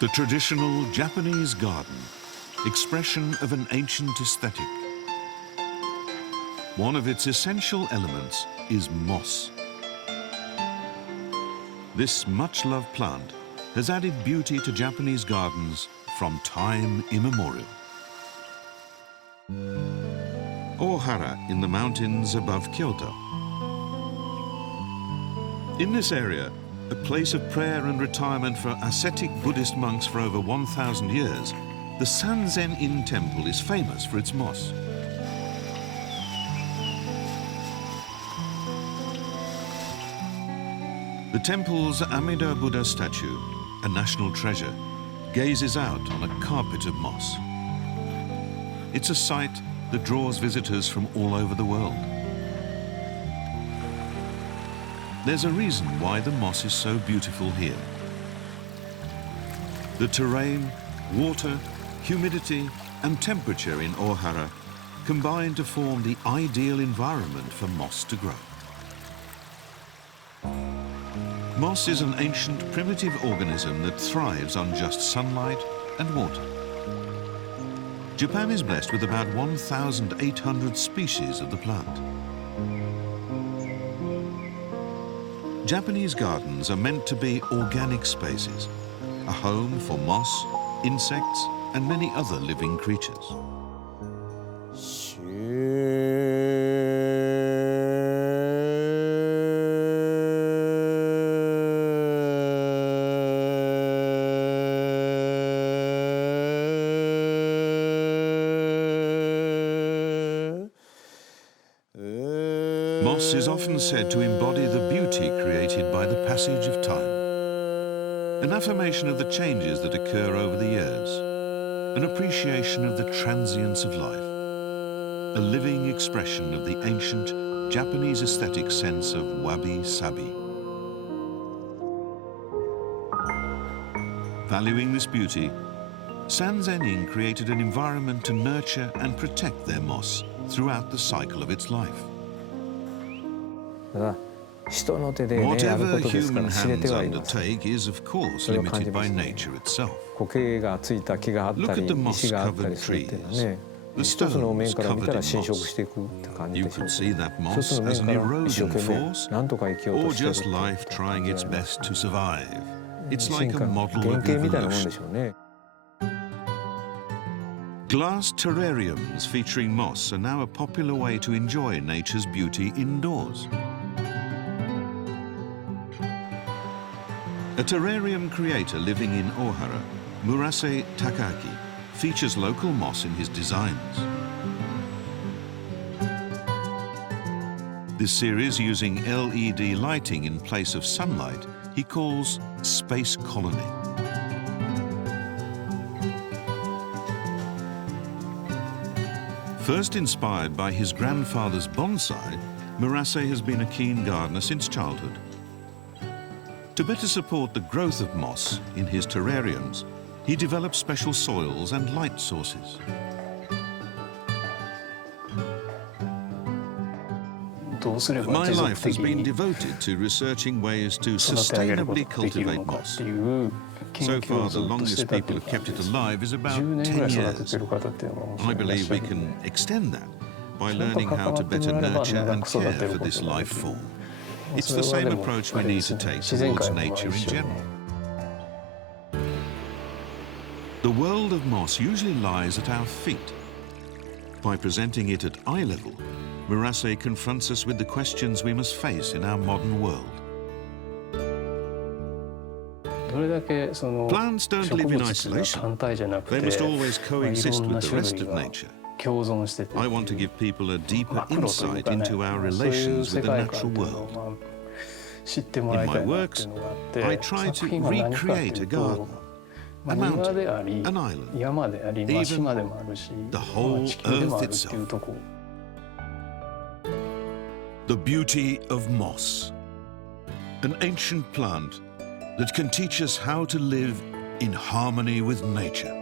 The traditional Japanese garden, expression of an ancient aesthetic. One of its essential elements is moss. This much-loved plant has added beauty to Japanese gardens from time immemorial. Ohara in the mountains above Kyoto. In this area, a place of prayer and retirement for ascetic Buddhist monks for over 1,000 years, the Sanzen-in temple is famous for its moss. The temple's Amida Buddha statue, a national treasure, gazes out on a carpet of moss. It's a sight that draws visitors from all over the world. There's a reason why the moss is so beautiful here. The terrain, water, humidity and temperature in Ohara combine to form the ideal environment for moss to grow. Moss is an ancient primitive organism that thrives on just sunlight and water. Japan is blessed with about 1,800 species of the plant. Japanese gardens are meant to be organic spaces, a home for moss, insects, and many other living creatures. Moss is often said to embody the beauty created by the passage of time, an affirmation of the changes that occur over the years, an appreciation of the transience of life, a living expression of the ancient Japanese aesthetic sense of wabi-sabi. Valuing this beauty, Sanzen-in created an environment to nurture and protect their moss throughout the cycle of its life. Whatever human hands undertake is, of course, limited by nature itself. Look at the moss-covered trees, the stones covered in moss. You could see that moss as an erosion force, or just life trying its best to survive. It's like a model of evolution. Glass terrariums featuring moss are now a popular way to enjoy nature's beauty indoors. A terrarium creator living in Ohara, Murase Takaki, features local moss in his designs. This series, using LED lighting in place of sunlight, he calls Space Colony. First inspired by his grandfather's bonsai, Murase has been a keen gardener since childhood. To better support the growth of moss in his terrariums, he developed special soils and light sources. My life has been devoted to researching ways to sustainably cultivate moss. So far, the longest people have kept it alive is about 10 years. I believe we can extend that by learning how to better nurture and care for this life form. It's the same approach we need to take towards nature in general. The world of moss usually lies at our feet. By presenting it at eye level, Murase confronts us with the questions we must face in our modern world. Plants don't live in isolation. They must always coexist with the rest of nature. I want to give people a deeper insight into our relations with the natural world. In my works, I try to recreate a garden, a mountain, an island, even the whole earth itself. The beauty of moss, an ancient plant that can teach us how to live in harmony with nature.